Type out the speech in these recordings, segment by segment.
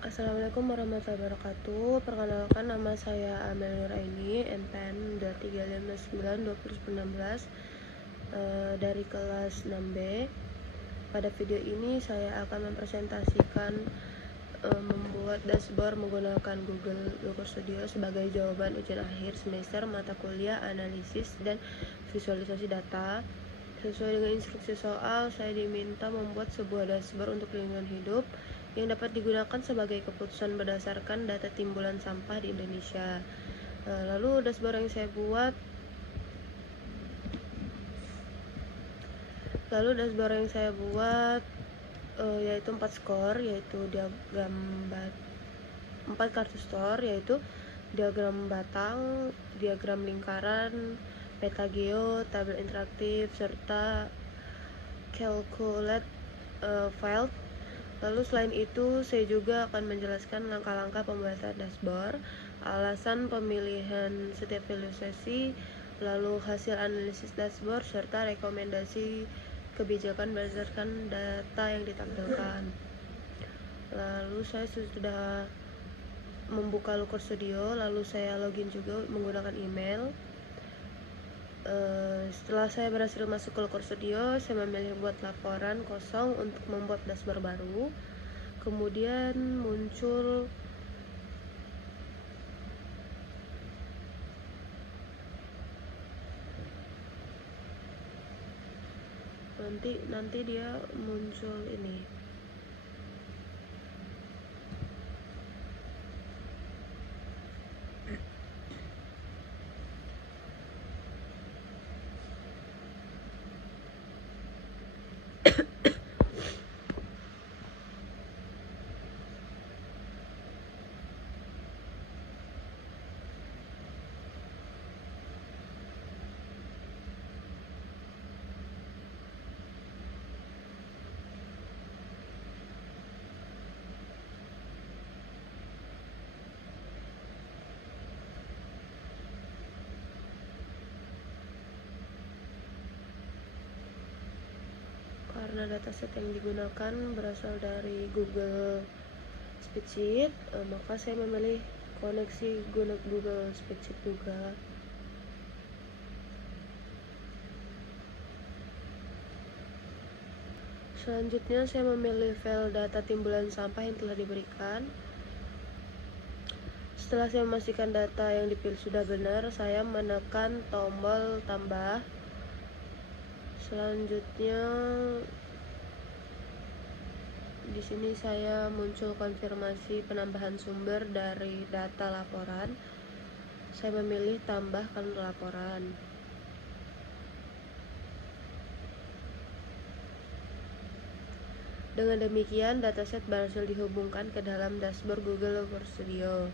Assalamualaikum warahmatullahi wabarakatuh. Perkenalkan, nama saya Amel Nuraini, NPM 235692016, dari kelas 6B. Pada video ini saya akan mempresentasikan membuat dashboard menggunakan Google Looker Studio sebagai jawaban ujian akhir semester mata kuliah analisis dan visualisasi data. Sesuai dengan instruksi soal, saya diminta membuat sebuah dashboard untuk lingkungan hidup yang dapat digunakan sebagai keputusan berdasarkan data timbulan sampah di Indonesia. Lalu dashboard yang saya buat yaitu 4 skor, yaitu diagram 4 kartu store, yaitu diagram batang, diagram lingkaran, peta geo, tabel interaktif, serta calculate file. Lalu selain itu, saya juga akan menjelaskan langkah-langkah pembuatan dashboard, alasan pemilihan setiap visualisasi, lalu hasil analisis dashboard, serta rekomendasi kebijakan berdasarkan data yang ditampilkan. Lalu saya sudah membuka Looker Studio, lalu saya login juga menggunakan email. Setelah saya berhasil masuk ke Looker Studio, saya memilih buat laporan kosong untuk membuat dashboard baru. Kemudian muncul nanti dia muncul ini. Karena dataset yang digunakan berasal dari Google Spreadsheet, maka saya memilih koneksi Google Spreadsheet juga. Selanjutnya saya memilih file data timbulan sampah yang telah diberikan. Setelah saya memastikan data yang dipilih sudah benar, saya menekan tombol tambah. Selanjutnya di sini saya muncul konfirmasi penambahan sumber dari data laporan. Saya memilih tambahkan laporan. Dengan demikian, dataset berhasil dihubungkan ke dalam dashboard Google Looker Studio.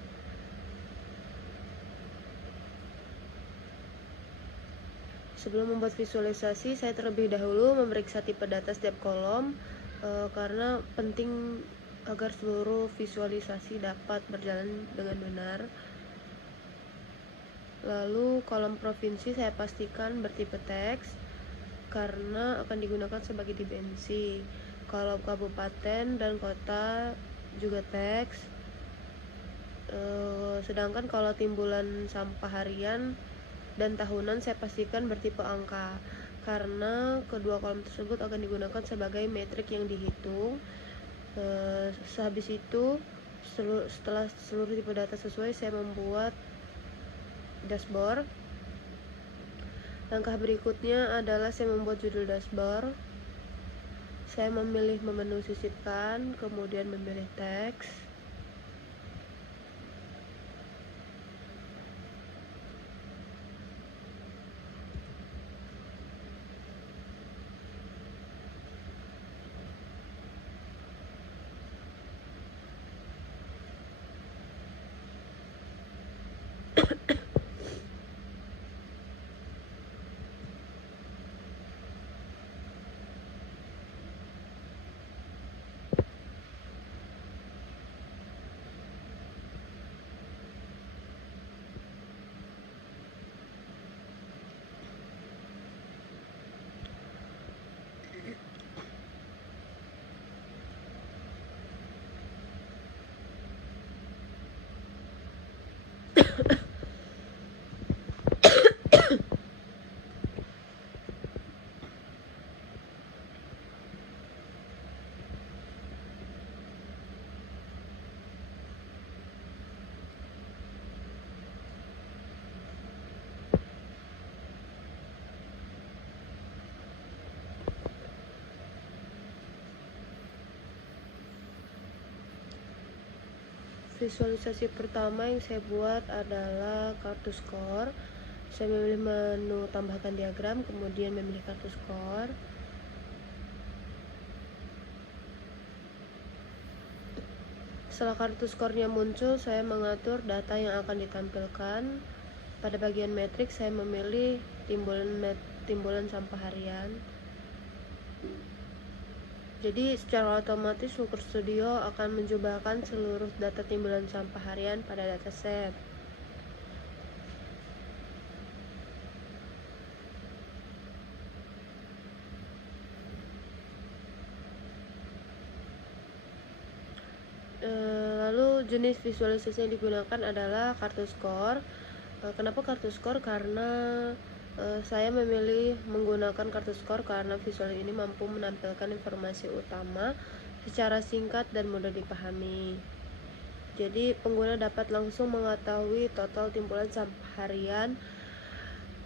Sebelum membuat visualisasi, saya terlebih dahulu memeriksa tipe data setiap kolom, karena penting agar seluruh visualisasi dapat berjalan dengan benar. Lalu kolom provinsi saya pastikan bertipe teks karena akan digunakan sebagai dimensi. Kolom kabupaten dan kota juga teks. Sedangkan kalau timbulan sampah harian dan tahunan saya pastikan bertipe angka karena kedua kolom tersebut akan digunakan sebagai metrik yang dihitung. Sehabis itu, setelah seluruh tipe data sesuai, saya membuat dashboard. Langkah berikutnya adalah saya membuat judul dashboard. Saya memilih menu sisipkan, kemudian memilih teks. visualisasi pertama yang saya buat adalah kartu skor. Saya memilih menu tambahkan diagram, kemudian memilih kartu skor. Setelah kartu skornya muncul, saya mengatur data yang akan ditampilkan. Pada bagian metrik, saya memilih timbulan sampah harian. Jadi secara otomatis Looker Studio akan menjumlahkan seluruh data timbulan sampah harian pada dataset. Lalu jenis visualisasi yang digunakan adalah kartu skor. Kenapa kartu skor? Karena saya memilih menggunakan kartu skor karena visual ini mampu menampilkan informasi utama secara singkat dan mudah dipahami. Jadi pengguna dapat langsung mengetahui total timbulan sampah harian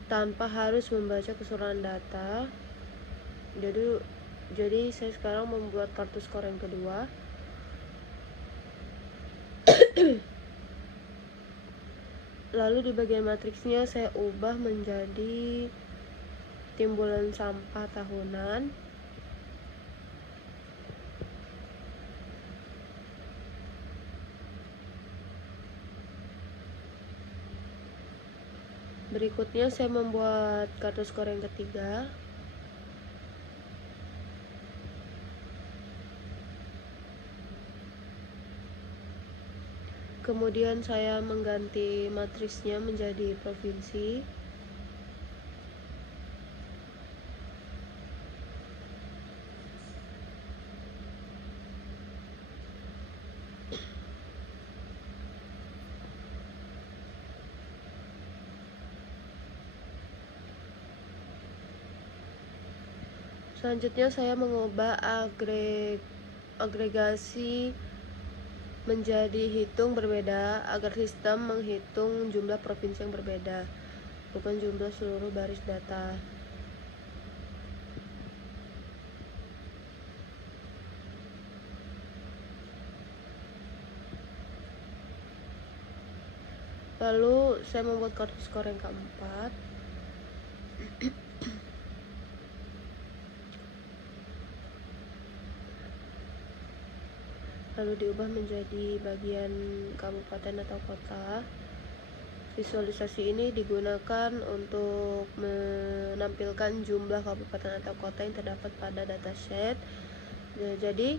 tanpa harus membaca keseluruhan data. Jadi saya sekarang membuat kartu skor yang kedua. Lalu di bagian matriksnya saya ubah menjadi timbulan sampah tahunan. Berikutnya saya membuat kartu skor yang ketiga. Kemudian saya mengganti matriksnya menjadi provinsi. Selanjutnya saya mengubah agregasi menjadi hitung berbeda agar sistem menghitung jumlah provinsi yang berbeda, bukan jumlah seluruh baris data. Lalu saya membuat kartu skor yang keempat. Lalu diubah menjadi bagian kabupaten atau kota. Visualisasi ini digunakan untuk menampilkan jumlah kabupaten atau kota yang terdapat pada dataset. Jadi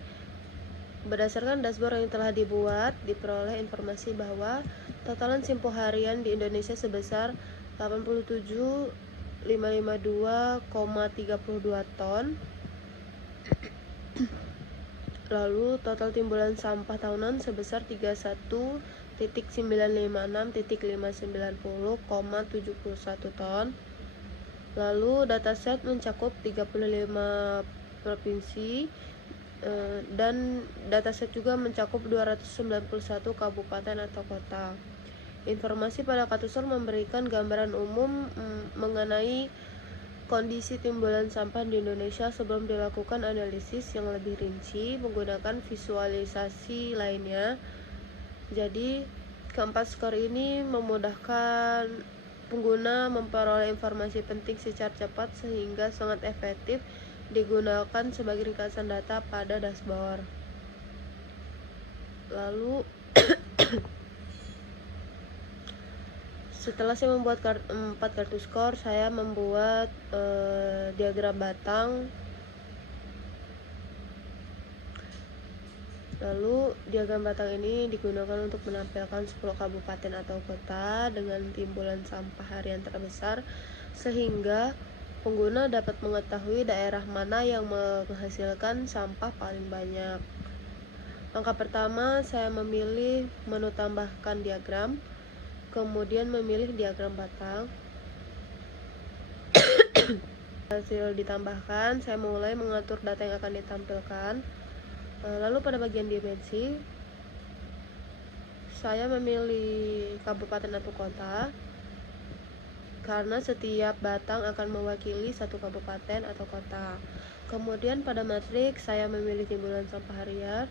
berdasarkan dashboard yang telah dibuat, diperoleh informasi bahwa totalan Simpo harian di Indonesia sebesar 87.552,32 ton. Lalu total timbulan sampah tahunan sebesar 31.956.590,71 ton. Lalu dataset mencakup 35 provinsi dan dataset juga mencakup 291 kabupaten atau kota. Informasi pada kartu skor memberikan gambaran umum mengenai kondisi timbulan sampah di Indonesia sebelum dilakukan analisis yang lebih rinci menggunakan visualisasi lainnya. Jadi keempat skor ini memudahkan pengguna memperoleh informasi penting secara cepat sehingga sangat efektif digunakan sebagai ringkasan data pada dashboard. Lalu setelah saya membuat 4 kartu skor, saya membuat diagram batang. Lalu diagram batang ini digunakan untuk menampilkan 10 kabupaten atau kota dengan timbulan sampah harian terbesar, sehingga pengguna dapat mengetahui daerah mana yang menghasilkan sampah paling banyak. Langkah pertama, saya memilih menu tambahkan diagram, kemudian memilih diagram batang. Hasil ditambahkan, saya mulai mengatur data yang akan ditampilkan. Lalu pada bagian dimensi, saya memilih kabupaten atau kota karena setiap batang akan mewakili satu kabupaten atau kota. Kemudian pada matriks saya memilih timbulan sampah harian.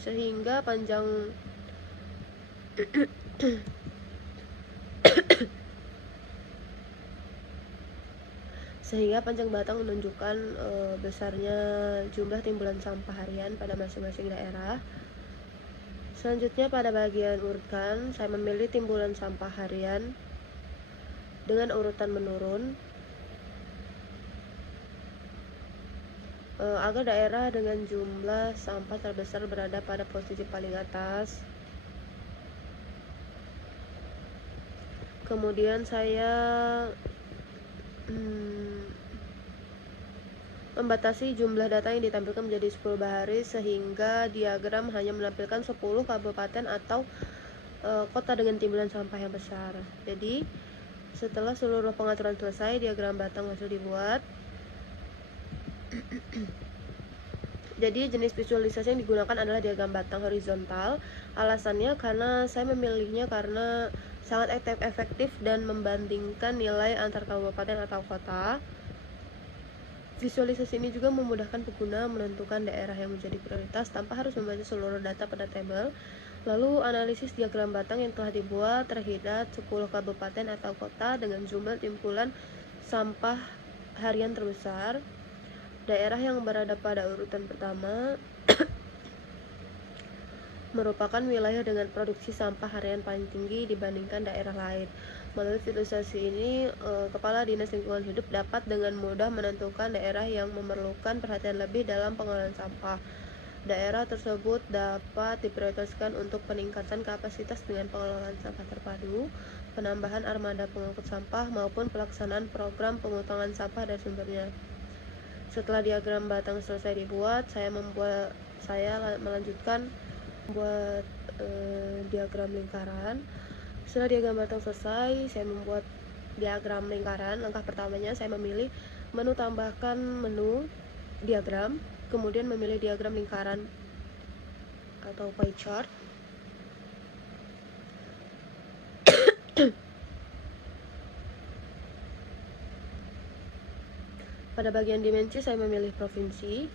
sehingga panjang batang menunjukkan besarnya jumlah timbulan sampah harian pada masing-masing daerah. Selanjutnya pada bagian urutkan, saya memilih timbulan sampah harian dengan urutan menurun agar daerah dengan jumlah sampah terbesar berada pada posisi paling atas. Kemudian saya membatasi jumlah data yang ditampilkan menjadi 10 baris, sehingga diagram hanya menampilkan 10 kabupaten atau kota dengan timbulan sampah yang besar. Jadi setelah seluruh pengaturan selesai, diagram batang langsung dibuat. Jadi jenis visualisasi yang digunakan adalah diagram batang horizontal. Alasannya karena saya memilihnya karena sangat efektif dan membandingkan nilai antar kabupaten atau kota. Visualisasi ini juga memudahkan pengguna menentukan daerah yang menjadi prioritas tanpa harus membaca seluruh data pada tabel. Lalu analisis diagram batang yang telah dibuat terhadap 10 kabupaten atau kota dengan jumlah timbulan sampah harian terbesar. Daerah yang berada pada urutan pertama merupakan wilayah dengan produksi sampah harian paling tinggi dibandingkan daerah lain. Melalui visualisasi ini, Kepala Dinas Lingkungan Hidup dapat dengan mudah menentukan daerah yang memerlukan perhatian lebih dalam pengelolaan sampah. Daerah tersebut dapat diprioritaskan untuk peningkatan kapasitas dengan pengelolaan sampah terpadu, penambahan armada pengangkut sampah, maupun pelaksanaan program pemutangan sampah dari sumbernya. Setelah diagram batang selesai dibuat, saya melanjutkan membuat diagram lingkaran. Setelah diagram batang selesai, saya membuat diagram lingkaran. Langkah pertamanya saya memilih menu tambahkan menu diagram, kemudian memilih diagram lingkaran atau pie chart. Pada bagian dimensi saya memilih provinsi.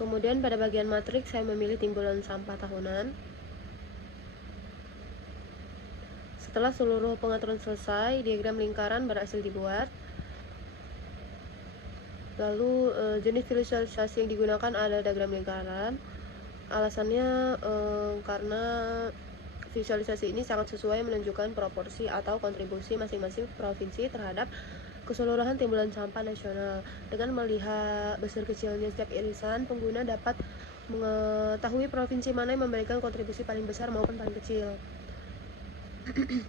Kemudian pada bagian matriks saya memilih timbulan sampah tahunan. Setelah seluruh pengaturan selesai, diagram lingkaran berhasil dibuat. Lalu jenis visualisasi yang digunakan adalah diagram lingkaran. Alasannya karena visualisasi ini sangat sesuai menunjukkan proporsi atau kontribusi masing-masing provinsi terhadap keseluruhan timbulan sampah nasional. Dengan melihat besar kecilnya setiap irisan, pengguna dapat mengetahui provinsi mana yang memberikan kontribusi paling besar maupun paling kecil.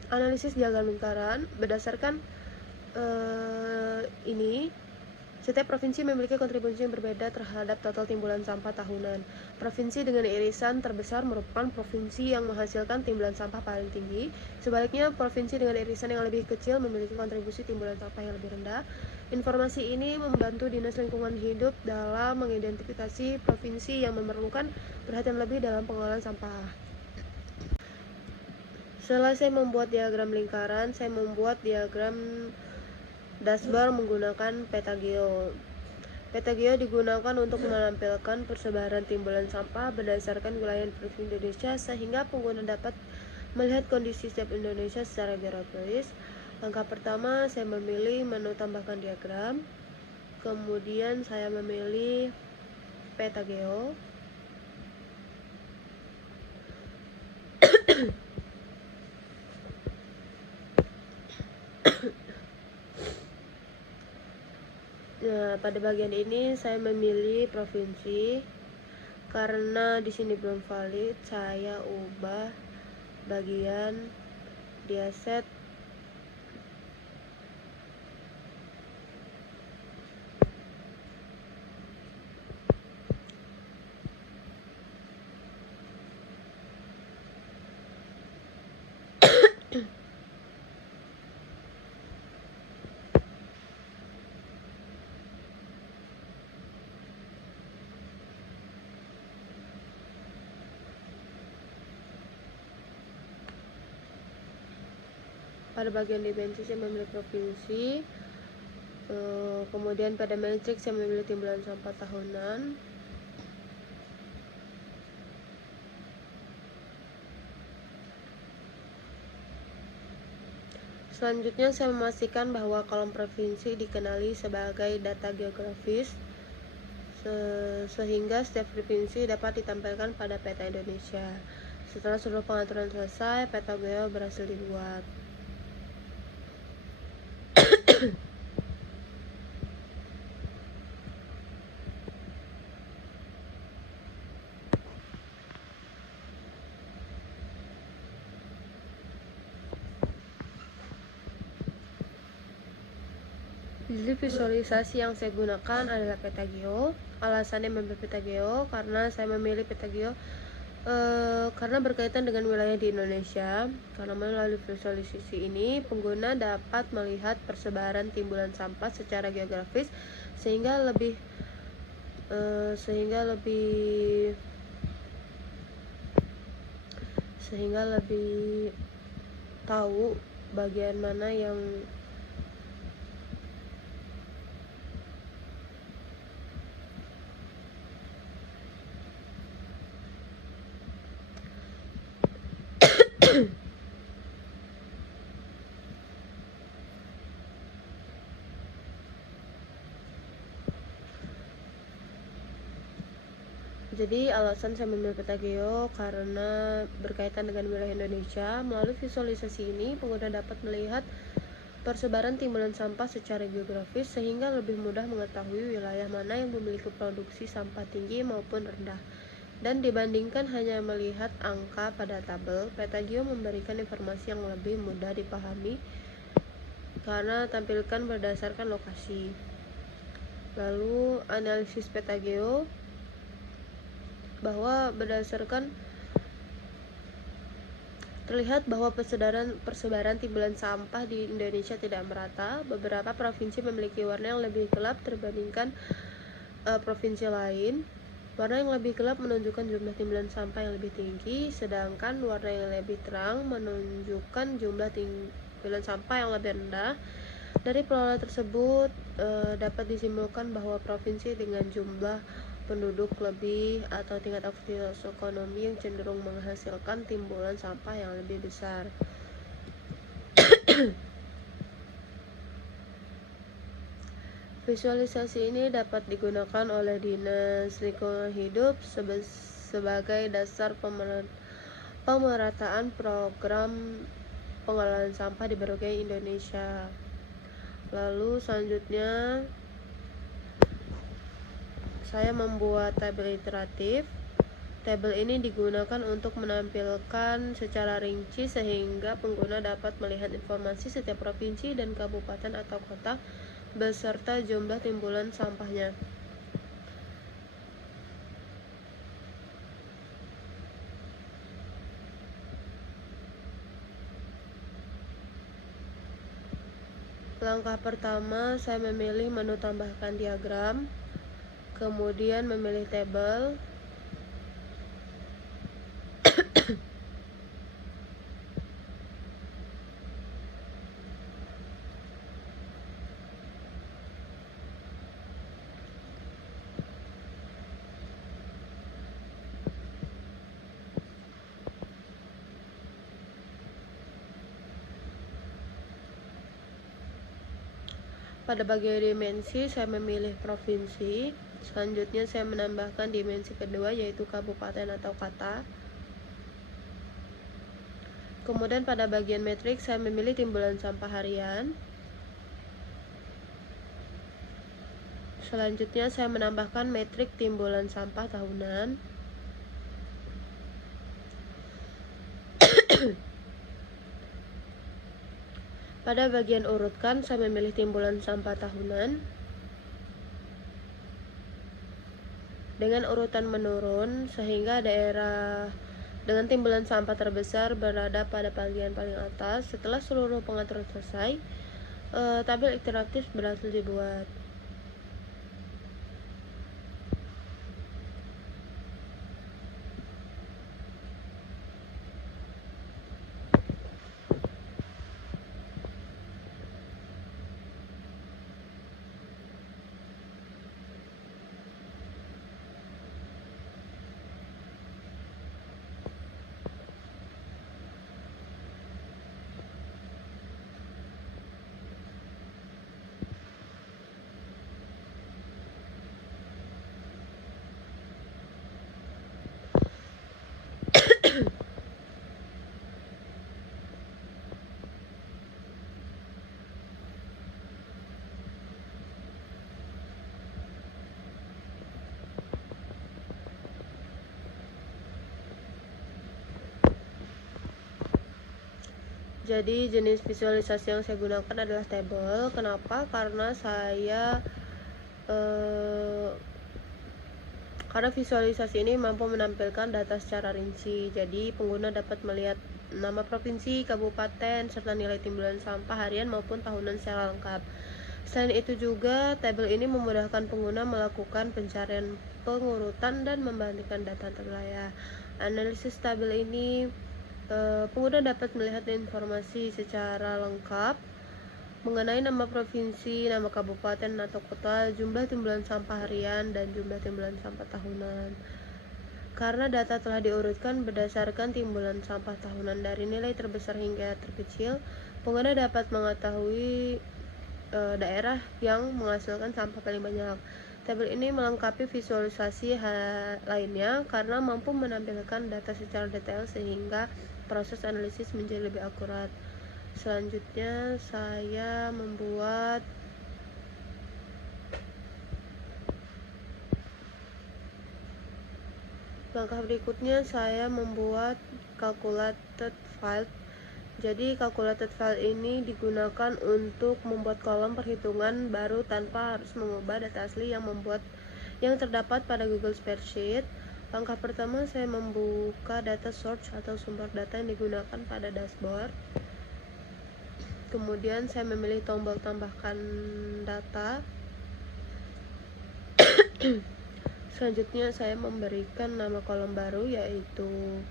Analisis diagram lingkaran berdasarkan ini, setiap provinsi memiliki kontribusi yang berbeda terhadap total timbulan sampah tahunan. Provinsi dengan irisan terbesar merupakan provinsi yang menghasilkan timbulan sampah paling tinggi. Sebaliknya, provinsi dengan irisan yang lebih kecil memiliki kontribusi timbulan sampah yang lebih rendah. Informasi ini membantu Dinas Lingkungan Hidup dalam mengidentifikasi provinsi yang memerlukan perhatian lebih dalam pengelolaan sampah. Setelah saya membuat diagram lingkaran, saya membuat diagram dashboard menggunakan peta geo. Peta geo digunakan untuk menampilkan persebaran timbulan sampah berdasarkan wilayah provinsi Indonesia, sehingga pengguna dapat melihat kondisi setiap Indonesia secara geografis. Langkah pertama, saya memilih menu tambahkan diagram. Kemudian saya memilih peta geo. Nah, pada bagian ini saya memilih provinsi karena di sini belum valid. Saya ubah bagian dia set pada bagian dimensi saya memilih provinsi, Kemudian pada matriks saya memilih timbulan sampah tahunan. Selanjutnya saya memastikan bahwa kolom provinsi dikenali sebagai data geografis sehingga setiap provinsi dapat ditampilkan pada peta Indonesia. Setelah seluruh pengaturan selesai, peta geo berhasil dibuat. Jadi visualisasi yang saya gunakan adalah peta geo. Alasannya memilih peta geo karena saya memilih peta geo karena berkaitan dengan wilayah di Indonesia. Karena melalui visualisasi ini pengguna dapat melihat persebaran timbulan sampah secara geografis sehingga lebih tahu bagian mana yang Jadi alasan saya memilih peta geo karena berkaitan dengan wilayah Indonesia. Melalui visualisasi ini pengguna dapat melihat persebaran timbulan sampah secara geografis sehingga lebih mudah mengetahui wilayah mana yang memiliki produksi sampah tinggi maupun rendah. Dan dibandingkan hanya melihat angka pada tabel, peta geo memberikan informasi yang lebih mudah dipahami karena tampilkan berdasarkan lokasi. Lalu analisis peta geo bahwa terlihat bahwa persebaran timbulan sampah di Indonesia tidak merata. Beberapa provinsi memiliki warna yang lebih gelap terbandingkan provinsi lain. Warna yang lebih gelap menunjukkan jumlah timbulan sampah yang lebih tinggi, sedangkan warna yang lebih terang menunjukkan jumlah timbulan sampah yang lebih rendah. Dari pola tersebut dapat disimpulkan bahwa provinsi dengan jumlah penduduk lebih atau tingkat aktivitas ekonomi yang cenderung menghasilkan timbulan sampah yang lebih besar. Visualisasi ini dapat digunakan oleh Dinas Lingkungan Hidup sebagai dasar pemerataan program pengelolaan sampah di berbagai Indonesia. Lalu selanjutnya saya membuat tabel iteratif. Tabel ini digunakan untuk menampilkan secara rinci sehingga pengguna dapat melihat informasi setiap provinsi dan kabupaten atau kota beserta jumlah timbulan sampahnya. Langkah pertama, saya memilih menu tambahkan diagram, kemudian memilih tabel, pada bagian dimensi saya memilih provinsi. Selanjutnya saya menambahkan dimensi kedua yaitu kabupaten atau kota. Kemudian pada bagian matriks saya memilih timbulan sampah harian. Selanjutnya saya menambahkan metrik timbulan sampah tahunan. Pada bagian urutkan saya memilih timbulan sampah tahunan dengan urutan menurun sehingga daerah dengan timbulan sampah terbesar berada pada bagian paling atas. Setelah seluruh pengaturan selesai, tabel iteratif berhasil dibuat. Jadi jenis visualisasi yang saya gunakan adalah table. Kenapa? Karena visualisasi ini mampu menampilkan data secara rinci. Jadi pengguna dapat melihat nama provinsi, kabupaten, serta nilai timbulan sampah harian maupun tahunan secara lengkap. Selain itu juga, tabel ini memudahkan pengguna melakukan pencarian pengurutan dan membandingkan data antar wilayah. Analisis tabel ini, pengguna dapat melihat informasi secara lengkap mengenai nama provinsi, nama kabupaten atau kota, jumlah timbulan sampah harian, dan jumlah timbulan sampah tahunan. Karena data telah diurutkan berdasarkan timbulan sampah tahunan dari nilai terbesar hingga terkecil, pengguna dapat mengetahui daerah yang menghasilkan sampah paling banyak. Tabel ini melengkapi visualisasi lainnya karena mampu menampilkan data secara detail sehingga proses analisis menjadi lebih akurat. Selanjutnya saya membuat langkah berikutnya saya membuat calculated file. Jadi calculated file ini digunakan untuk membuat kolom perhitungan baru tanpa harus mengubah data asli yang terdapat pada Google Spreadsheet. Langkah pertama saya membuka data source atau sumber data yang digunakan pada dashboard. Kemudian saya memilih tombol tambahkan data. Selanjutnya saya memberikan nama kolom baru yaitu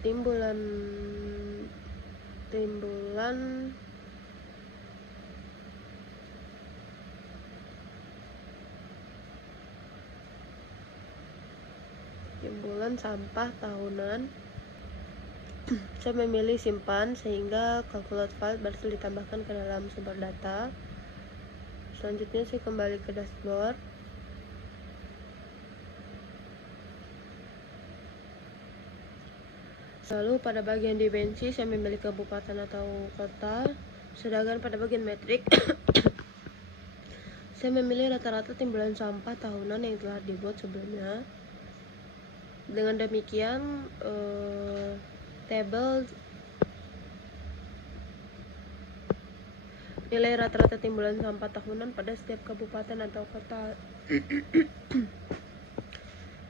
timbulan sampah tahunan. Saya memilih simpan sehingga calculate file berhasil ditambahkan ke dalam sumber data. Selanjutnya saya kembali ke dashboard. Lalu pada bagian dimensi saya memilih kabupaten atau kota. Sedangkan pada bagian metrik saya memilih rata-rata timbulan sampah tahunan yang telah dibuat sebelumnya. Dengan demikian tabel nilai rata-rata timbulan sampah tahunan pada setiap kabupaten atau kota.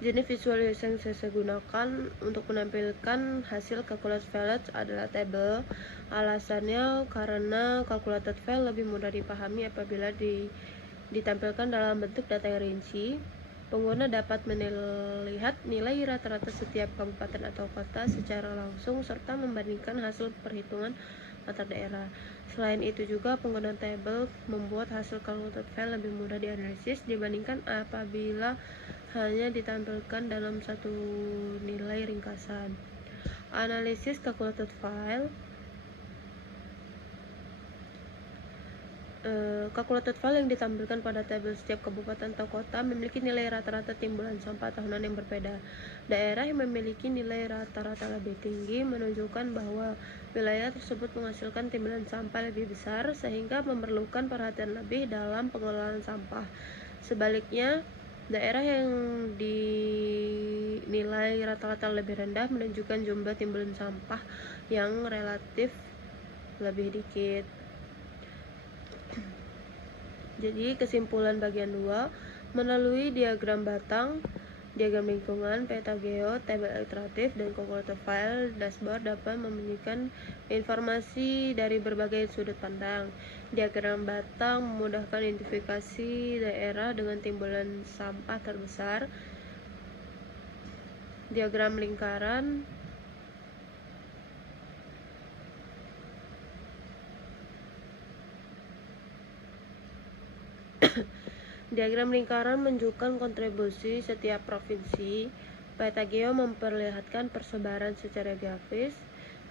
Jenis visualisasi yang saya gunakan untuk menampilkan hasil calculated file adalah table. Alasannya karena calculated file lebih mudah dipahami apabila ditampilkan dalam bentuk data yang rinci. Pengguna dapat melihat nilai rata-rata setiap kabupaten atau kota secara langsung serta membandingkan hasil perhitungan antar daerah. Selain itu juga pengguna table membuat hasil calculated file lebih mudah dianalisis dibandingkan apabila hanya ditampilkan dalam satu nilai ringkasan. Analisis calculated file. Calculated file yang ditampilkan pada tabel setiap kabupaten atau kota memiliki nilai rata-rata timbulan sampah tahunan yang berbeda. Daerah yang memiliki nilai rata-rata lebih tinggi menunjukkan bahwa wilayah tersebut menghasilkan timbulan sampah lebih besar sehingga memerlukan perhatian lebih dalam pengelolaan sampah. Sebaliknya, daerah yang dinilai rata-rata lebih rendah menunjukkan jumlah timbulan sampah yang relatif lebih dikit. Jadi kesimpulan bagian 2, melalui diagram batang, diagram lingkungan, peta geo, tabel iteratif, dan calculated file, dashboard dapat memberikan informasi dari berbagai sudut pandang. Diagram batang memudahkan identifikasi daerah dengan timbulan sampah terbesar. Diagram lingkaran Diagram lingkaran menunjukkan kontribusi setiap provinsi. Peta geo memperlihatkan persebaran secara geografis.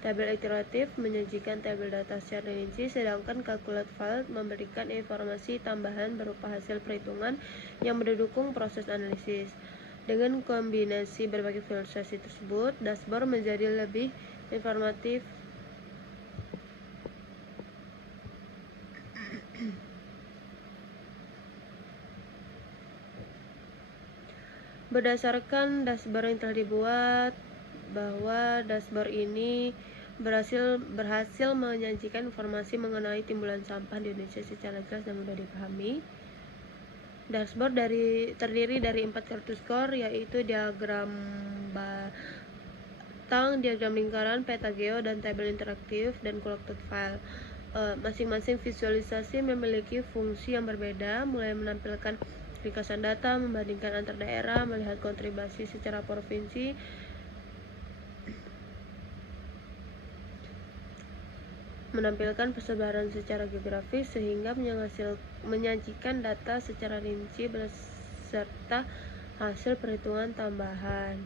Tabel iteratif menyajikan tabel data secara rinci, sedangkan calculated file memberikan informasi tambahan berupa hasil perhitungan yang mendukung proses analisis. Dengan kombinasi berbagai visualisasi tersebut, dashboard menjadi lebih informatif. Berdasarkan dashboard yang telah dibuat, bahwa dashboard ini berhasil menyajikan informasi mengenai timbulan sampah di Indonesia secara jelas dan mudah dipahami. Dashboard terdiri dari 4 kartu skor, yaitu diagram batang, diagram lingkaran, peta geo, dan tabel interaktif dan collected file. Masing-masing visualisasi memiliki fungsi yang berbeda, mulai menampilkan ringkasan data, membandingkan antar daerah, melihat kontribusi secara provinsi, menampilkan persebaran secara geografis, sehingga menyajikan data secara rinci beserta hasil perhitungan tambahan.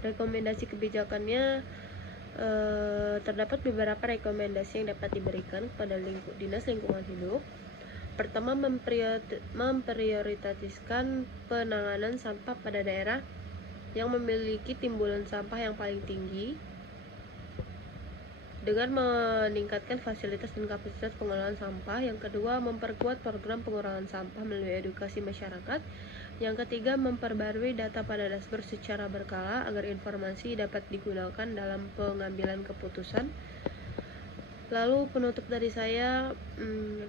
Rekomendasi kebijakannya, terdapat beberapa rekomendasi yang dapat diberikan kepada Dinas Lingkungan Hidup. Pertama, memprioritaskan penanganan sampah pada daerah yang memiliki timbulan sampah yang paling tinggi dengan meningkatkan fasilitas dan kapasitas pengelolaan sampah. Yang kedua, memperkuat program pengurangan sampah melalui edukasi masyarakat. Yang ketiga, memperbarui data pada dashboard secara berkala agar informasi dapat digunakan dalam pengambilan keputusan. Lalu penutup dari saya,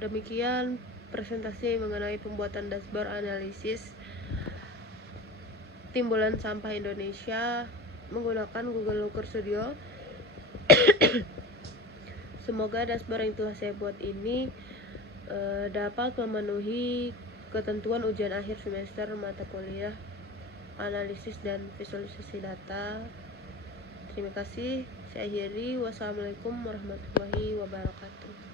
demikian presentasi mengenai pembuatan dashboard analisis timbulan sampah Indonesia menggunakan Google Looker Studio. Semoga dashboard yang telah saya buat ini dapat memenuhi ketentuan ujian akhir semester mata kuliah analisis dan visualisasi data. Terima kasih. Saya akhiri. Wassalamualaikum warahmatullahi wabarakatuh.